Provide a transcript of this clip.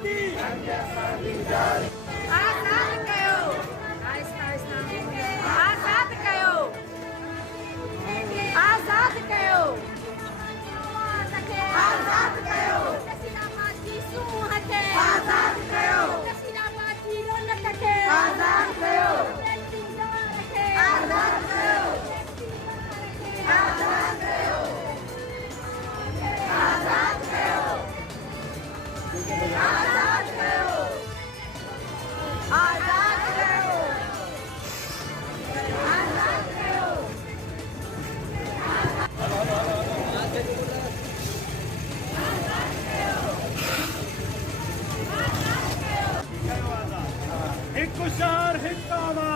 आजादी आजाद कयो आजाद कयो आजाद कयो आजाद कयो नसीराबाद जी सूंह खे आजाद कयो नसीराबाद जी रौनक खे आजाद कयो आजाद कयो आजाद कयो आजाद कयो आजाद कयो आजाद कयो आजाद कयो हिकु शहर हिकु आवाज़